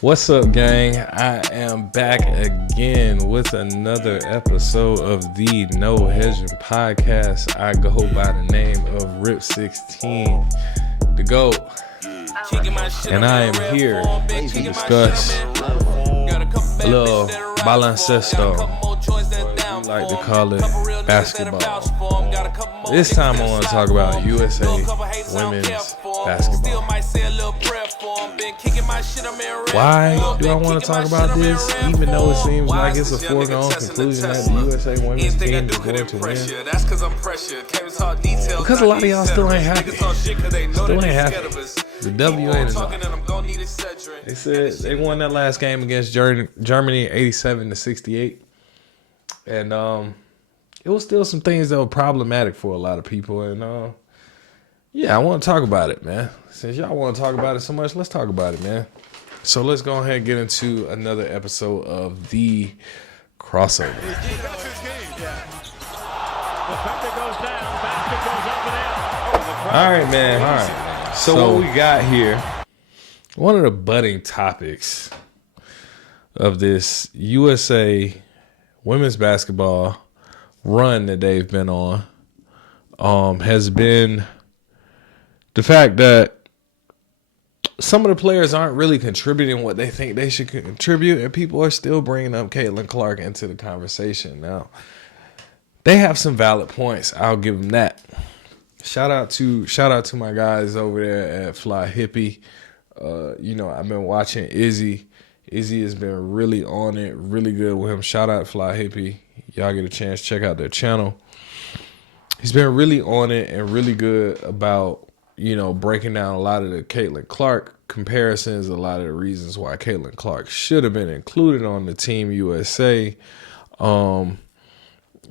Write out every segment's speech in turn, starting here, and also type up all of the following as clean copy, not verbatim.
What's up, gang? I am back again with another episode of the No Hedging Podcast. I go by the name of Rip16, the GOAT, and I am here to discuss a little baloncesto, or we like to call it basketball. This time I want to talk about USA women's basketball. Why do I want to talk about this, even though it seems like it's a foregone conclusion that the USA women's team is going to win? Because a lot of y'all still ain't happy. Still ain't happy. The W ain't enough. They said they won that last game against Germany 87-68. And it was still some things that were problematic for a lot of people. And yeah, I want to talk about it, man. Since y'all want to talk about it so much, let's talk about it, man. So let's go ahead and get into another episode of the crossover. All right, man. All right. So what we got here, one of the budding topics of this USA women's basketball run that they've been on has been the fact that some of the players aren't really contributing what they think they should contribute, and people are still bringing up Caitlin Clark into the conversation. Now, they have some valid points. I'll give them that. Shout out to my guys over there at Fly Hippie. I've been watching Izzy. Izzy has been really on it, really good with him. Shout out Fly Hippie. Y'all get a chance, check out their channel. He's been really on it and really good about, breaking down a lot of the Caitlin Clark comparisons, a lot of the reasons why Caitlin Clark should have been included on the Team USA. And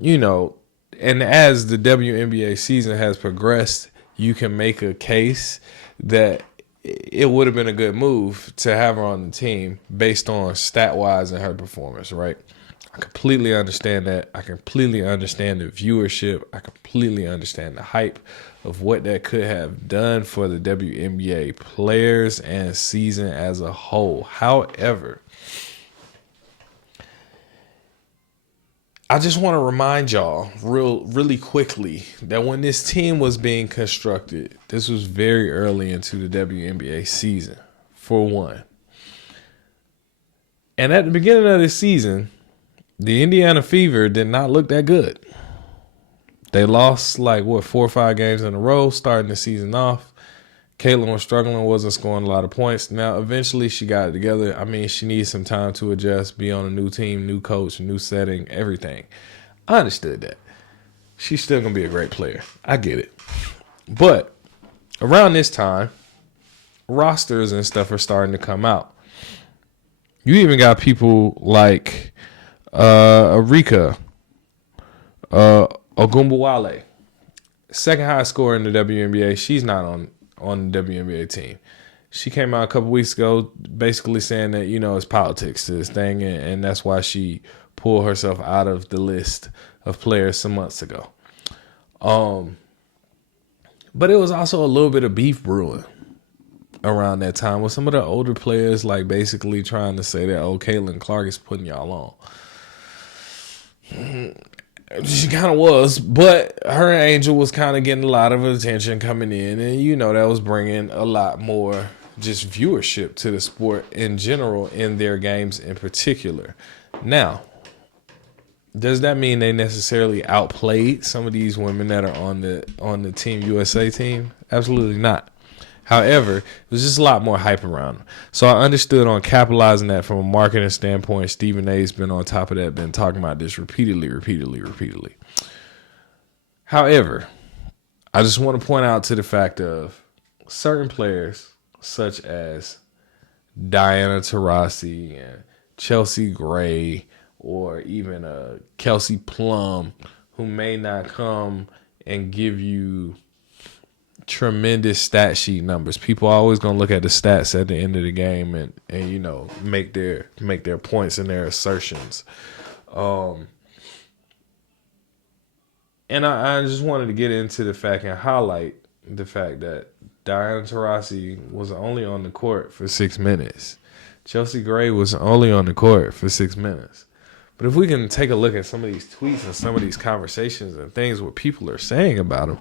as the WNBA season has progressed, you can make a case that it would have been a good move to have her on the team based on stat-wise and her performance, right? I completely understand that. I completely understand the viewership. I completely understand the hype of what that could have done for the WNBA players and season as a whole. However, I just want to remind y'all really quickly that when this team was being constructed, this was very early into the WNBA season, for one. And at the beginning of the season, the Indiana Fever did not look that good. They lost 4 or 5 games in a row starting the season off. Caitlin was struggling, wasn't scoring a lot of points. Now, eventually she got it together. I mean, she needs some time to adjust, be on a new team, new coach, new setting, everything. I understood that. She's still going to be a great player. I get it. But around this time, rosters and stuff are starting to come out. You even got people like Arika Ogunbowale, second highest scorer in the WNBA. She's not on the WNBA team. She came out a couple weeks ago basically saying that, it's politics to this thing, and that's why she pulled herself out of the list of players some months ago. But it was also a little bit of beef brewing around that time with some of the older players basically trying to say that, Caitlin Clark is putting y'all on. She kind of was, but her Angel was kind of getting a lot of attention coming in, and that was bringing a lot more just viewership to the sport in general, in their games in particular. Now, does that mean they necessarily outplayed some of these women that are on the Team USA team? Absolutely not. However, there's just a lot more hype around them. So I understood on capitalizing that from a marketing standpoint. Stephen A's been on top of that, been talking about this repeatedly. However, I just want to point out to the fact of certain players such as Diana Taurasi and Chelsea Gray, or even Kelsey Plum, who may not come and give you tremendous stat sheet numbers. People are always going to look at the stats at the end of the game and make their points and their assertions. And I just wanted to get into the fact and highlight the fact that Diana Taurasi was only on the court for 6 minutes. Chelsea Gray was only on the court for 6 minutes. But if we can take a look at some of these tweets and some of these conversations and things what people are saying about him.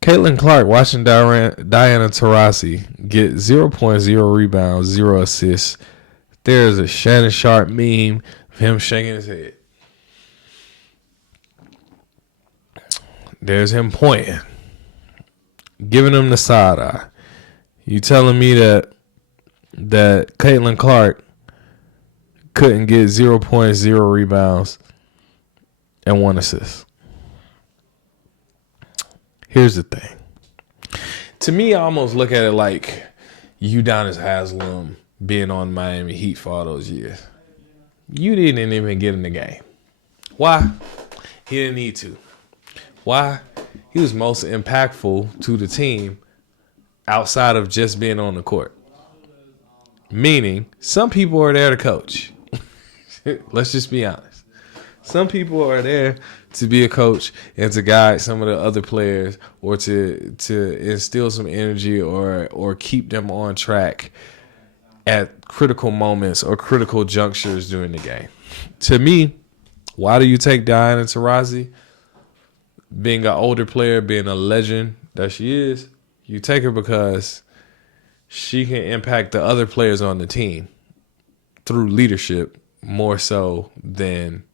Caitlin Clark watching Diana Taurasi get 0.0 rebounds, 0 assists. There's a Shannon Sharp meme of him shaking his head. There's him pointing, giving him the side eye. You telling me that Caitlin Clark couldn't get 0.0 rebounds and 1 assist? Here's the thing. To me, I almost look at it like Udonis Haslem being on Miami Heat for all those years. You didn't even get in the game. Why? He didn't need to. Why? He was most impactful to the team outside of just being on the court. Meaning, some people are there to coach. Let's just be honest. Some people are there to be a coach and to guide some of the other players or to instill some energy or keep them on track at critical moments or critical junctures during the game. To me, why do you take Diana Taurasi? Being an older player, being a legend that she is, you take her because she can impact the other players on the team through leadership more so than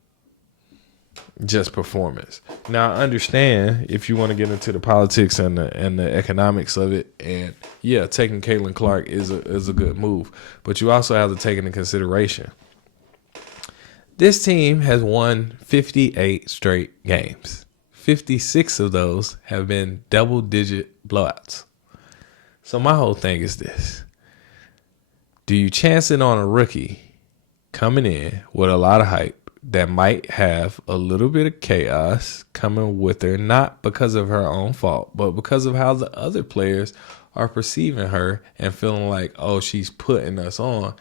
just performance. Now, I understand if you want to get into the politics and the economics of it, and yeah, taking Caitlin Clark is a good move, but you also have to take into consideration this team has won 58 straight games. 56 of those have been double-digit blowouts. So my whole thing is this. Do you chance it on a rookie coming in with a lot of hype that might have a little bit of chaos coming with her, not because of her own fault, but because of how the other players are perceiving her and feeling like, oh, she's putting us on?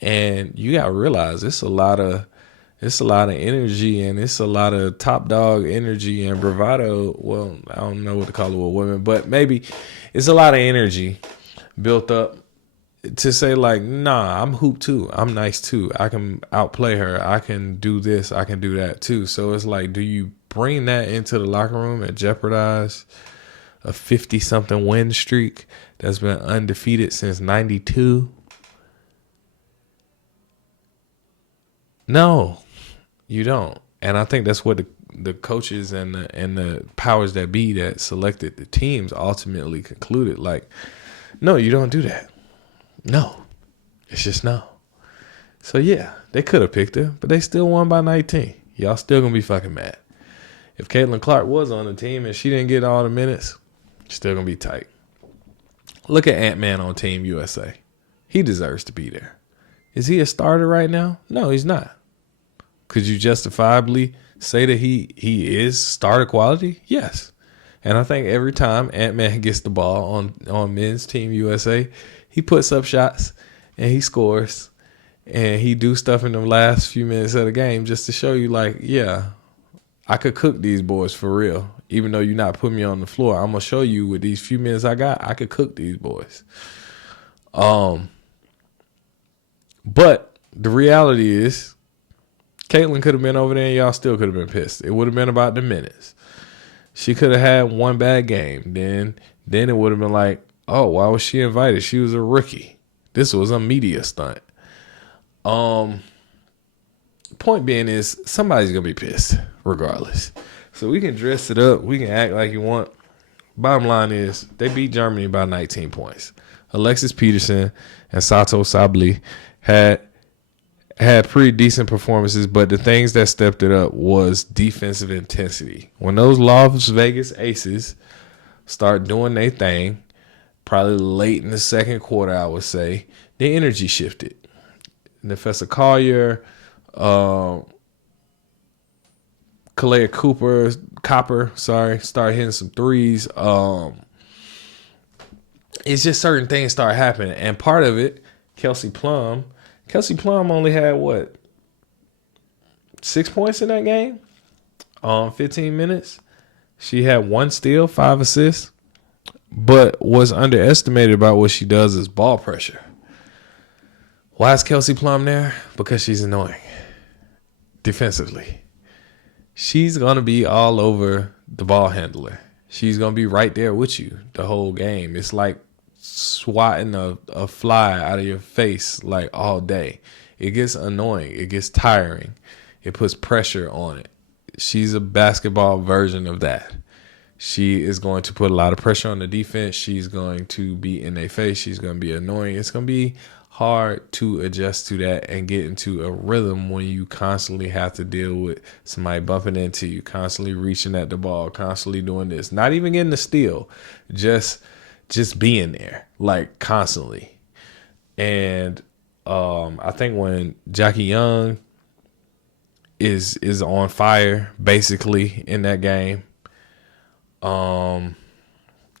And you got to realize it's a lot of energy and it's a lot of top dog energy and bravado. Well, I don't know what to call it with women, but maybe it's a lot of energy built up to say like, nah, I'm hoop too. I'm nice too. I can outplay her. I can do this. I can do that too. So it's like, do you bring that into the locker room and jeopardize a 50-something win streak that's been undefeated since 92? No, you don't. And I think that's what the coaches and the powers that be that selected the teams ultimately concluded. Like, no, you don't do that. No. It's just no. So, yeah, they could have picked her, but they still won by 19. Y'all still going to be fucking mad. If Caitlin Clark was on the team and she didn't get all the minutes, still going to be tight. Look at Ant-Man on Team USA. He deserves to be there. Is he a starter right now? No, he's not. Could you justifiably say that he is starter quality? Yes. And I think every time Ant-Man gets the ball on men's Team USA, he puts up shots and he scores and he do stuff in the last few minutes of the game just to show you like, yeah, I could cook these boys for real. Even though you're not putting me on the floor, I'm going to show you with these few minutes I got, I could cook these boys. But the reality is Caitlin could have been over there and y'all still could have been pissed. It would have been about the minutes. She could have had one bad game. Then it would have been like, oh, why was she invited? She was a rookie. This was a media stunt. Point being is somebody's going to be pissed regardless. So we can dress it up. We can act like you want. Bottom line is they beat Germany by 19 points. Alexis Peterson and Sato Sabli had pretty decent performances, but the things that stepped it up was defensive intensity. When those Las Vegas Aces start doing their thing, probably late in the second quarter, I would say, the energy shifted. Nafessa Collier, Kalea Copper, started hitting some threes. It's just certain things start happening. And part of it, Kelsey Plum only had, 6 points in that game? 15 minutes. She had 1 steal, 5 assists. But what's underestimated about what she does is ball pressure. Why is Kelsey Plum there? Because she's annoying. Defensively. She's going to be all over the ball handler. She's going to be right there with you the whole game. It's like swatting a fly out of your face like all day. It gets annoying. It gets tiring. It puts pressure on it. She's a basketball version of that. She is going to put a lot of pressure on the defense. She's going to be in their face. She's going to be annoying. It's going to be hard to adjust to that and get into a rhythm when you constantly have to deal with somebody bumping into you, constantly reaching at the ball, constantly doing this. Not even getting the steal, just being there, like constantly. And I think when Jackie Young is on fire, basically in that game,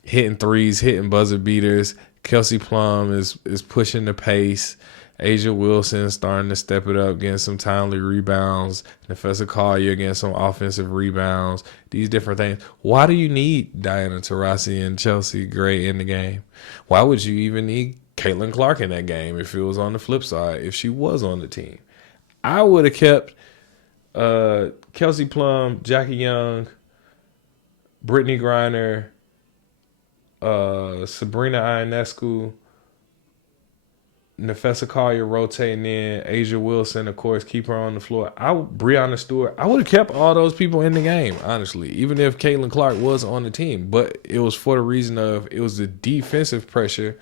hitting threes, hitting buzzer beaters. Kelsey Plum is pushing the pace. A'ja Wilson starting to step it up, getting some timely rebounds. Nafessa Collier getting some offensive rebounds. These different things. Why do you need Diana Taurasi and Chelsea Gray in the game? Why would you even need Caitlin Clark in that game if it was on the flip side, if she was on the team? I would have kept Kelsey Plum, Jackie Young, Brittany Griner, Sabrina Ionescu, Nafessa Collier rotating in, A'ja Wilson, of course, keep her on the floor. Breanna Stewart. I would have kept all those people in the game, honestly, even if Caitlin Clark was on the team. But it was for the reason of it was the defensive pressure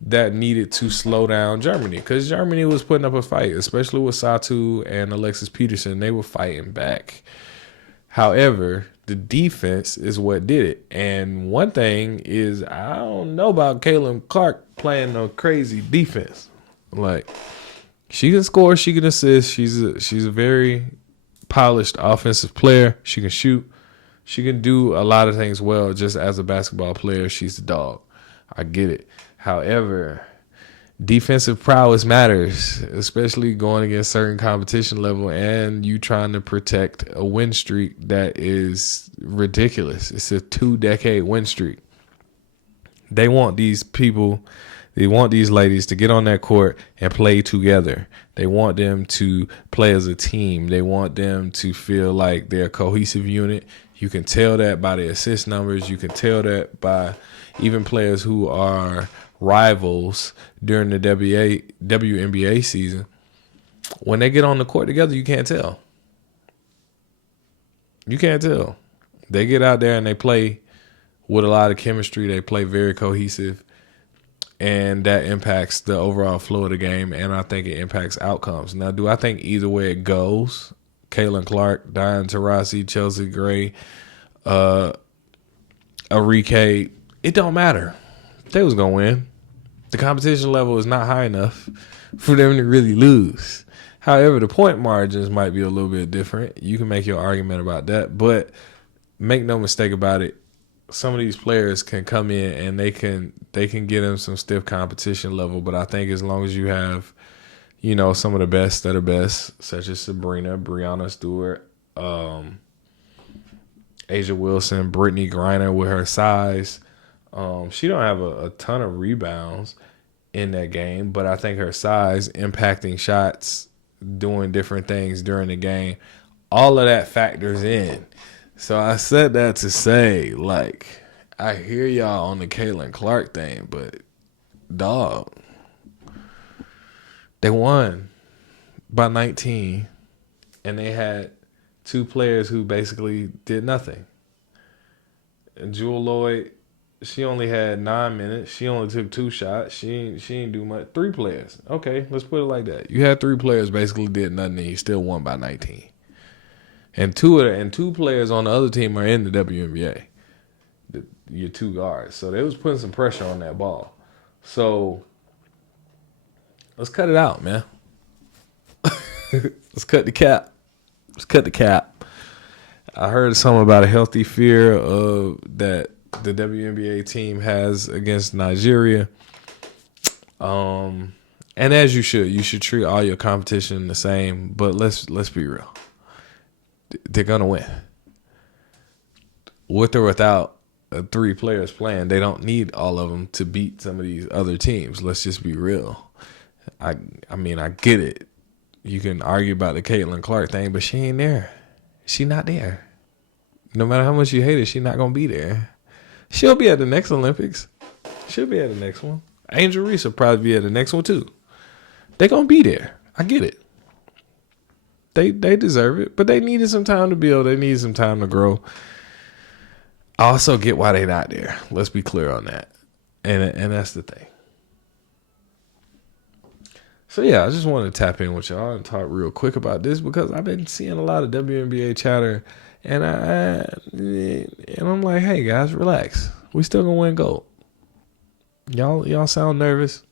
that needed to slow down Germany, because Germany was putting up a fight, especially with Satu and Alexis Peterson. They were fighting back. However, the defense is what did it. And one thing is, I don't know about Caitlin Clark playing no crazy defense. Like, she can score, she can assist. She's a very polished offensive player. She can shoot. She can do a lot of things well. Just as a basketball player, she's the dog. I get it. However, defensive prowess matters, especially going against certain competition level and you trying to protect a win streak that is ridiculous. It's a 2-decade win streak. They want these ladies to get on that court and play together. They want them to play as a team. They want them to feel like they're a cohesive unit. You can tell that by the assist numbers. You can tell that by even players who are rivals during the WNBA season. When they get on the court together, you can't tell. You can't tell. They get out there and they play with a lot of chemistry. They play very cohesive, and that impacts the overall flow of the game, and I think it impacts outcomes. Now, do I think either way it goes, Caitlin Clark, Diana Taurasi, Chelsea Gray, Arike, it don't matter. They was going to win. The competition level is not high enough for them to really lose. However, the point margins might be a little bit different. You can make your argument about that, but make no mistake about it. Some of these players can come in and they can get them some stiff competition level. But I think as long as you have, some of the best that are best, such as Sabrina, Breanna Stewart, A'ja Wilson, Brittany Griner with her size. She don't have a ton of rebounds in that game, but I think her size, impacting shots, doing different things during the game, all of that factors in. So I said that to say, like, I hear y'all on the Caitlin Clark thing, but dog, they won by 19, and they had two players who basically did nothing. And Jewel Lloyd, she only had 9 minutes. She only took 2 shots. She didn't do much. 3 players. Okay, let's put it like that. You had 3 players basically did nothing, and you still won by 19. And two players on the other team are in the WNBA. Your 2 guards. So they was putting some pressure on that ball. So let's cut it out, man. Let's cut the cap. Let's cut the cap. I heard something about a healthy fear of that the WNBA team has against Nigeria. And as you should treat all your competition the same. But let's be real. They're gonna win. With or without 3 players playing, they don't need all of them to beat some of these other teams. Let's just be real. I mean, I get it. You can argue about the Caitlin Clark thing, but she ain't there. She not there. No matter how much you hate her, she not gonna be there. She'll be at the next Olympics. She'll be at the next one. Angel Reese will probably be at the next one too. They gonna be there. I get it. They deserve it, but they needed some time to build. They needed some time to grow. I also get why they not there. Let's be clear on that. And that's the thing. So yeah, I just wanted to tap in with y'all and talk real quick about this because I've been seeing a lot of WNBA chatter, and I'm like, hey guys, relax. We still gonna win gold. Y'all sound nervous.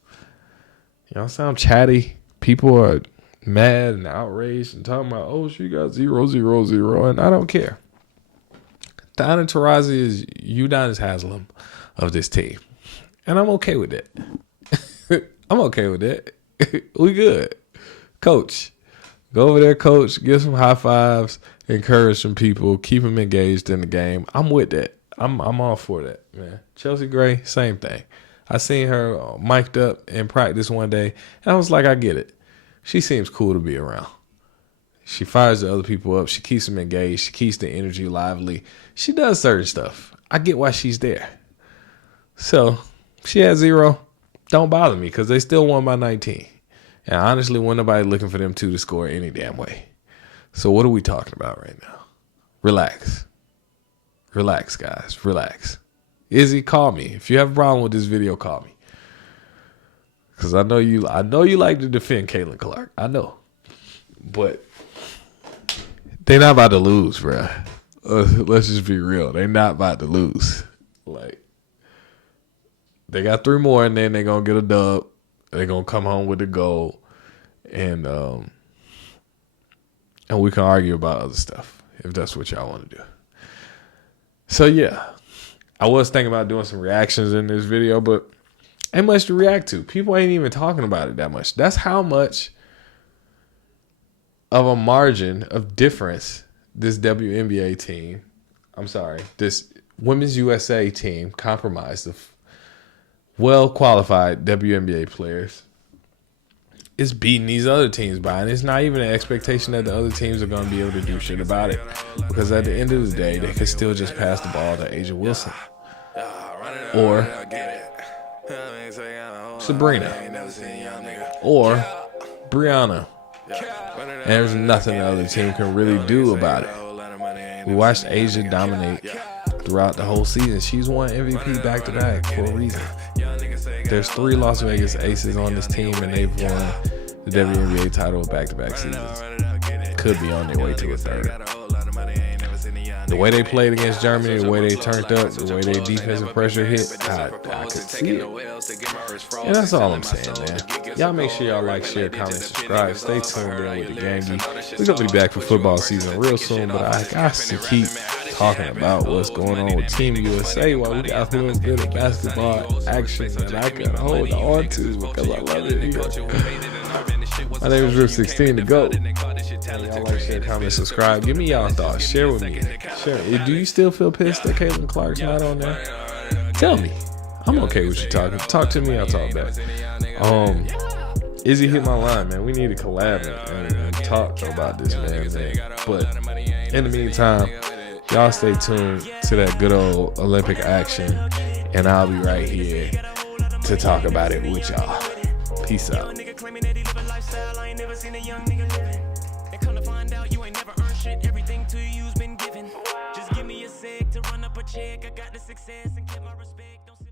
Y'all sound chatty. People are mad and outraged and talking about, oh, she got 0-0-0, and I don't care. Diana Taurasi is Udonis Haslem of this team, and I'm okay with that. I'm okay with that. We good. Coach, go over there, coach. Give some high fives, encourage some people, keep them engaged in the game. I'm with that. I'm all for that, man. Chelsea Gray, same thing. I seen her mic'd up in practice one day, and I was like, I get it. She seems cool to be around. She fires the other people up. She keeps them engaged. She keeps the energy lively. She does certain stuff. I get why she's there. So, she had 0. Don't bother me because they still won by 19. And honestly, wasn't nobody looking for them two to score any damn way. So what are we talking about right now? Relax. Relax, guys. Relax. Izzy, call me. If you have a problem with this video, call me. Because I know you like to defend Caitlin Clark. I know. But they not about to lose, bro. Let's just be real. They not about to lose. Like, they got 3 more, and then they're going to get a dub. They're going to come home with the gold. And we can argue about other stuff if that's what y'all want to do. So, yeah. I was thinking about doing some reactions in this video, but ain't much to react to. People ain't even talking about it that much. That's how much of a margin of difference this WNBA team, this Women's USA team compromised of well-qualified WNBA players is beating these other teams by. And it's not even an expectation that the other teams are going to be able to do shit about it. Because at the end of the day, they could still just pass the ball to A'ja Wilson. Or Sabrina. Or Brianna. And there's nothing the other team can really do about it. We watched A'ja dominate throughout the whole season. She's won MVP back-to-back for a reason. There's 3 Las Vegas Aces on this team, and they've won the WNBA title back-to-back seasons. Could be on their way to a 3rd. The way they played against Germany, the way they turned up, the way their defensive pressure hit, I could see it. And that's all I'm saying, man. Y'all make sure y'all like, share, comment, subscribe. Stay tuned in with the game. We're going to be back for football season real soon, but I got to keep talking about what's going on with Team USA while we got real good at basketball action that I can hold on to because I love it here. My name is Rip16 to go. Y'all like, share, comment, subscribe. Give me y'all thoughts. Share with me. Share. Do you still feel pissed that Caitlin Clark's not on there? Tell me. I'm okay with you talking. Talk to me. I'll talk back. Izzy hit my line, man. We need to collab and talk about this, man. But in the meantime, y'all stay tuned to that good old Olympic action, and I'll be right here to talk about it with y'all. Peace out. Check, I got the success and get my respect. Don't sit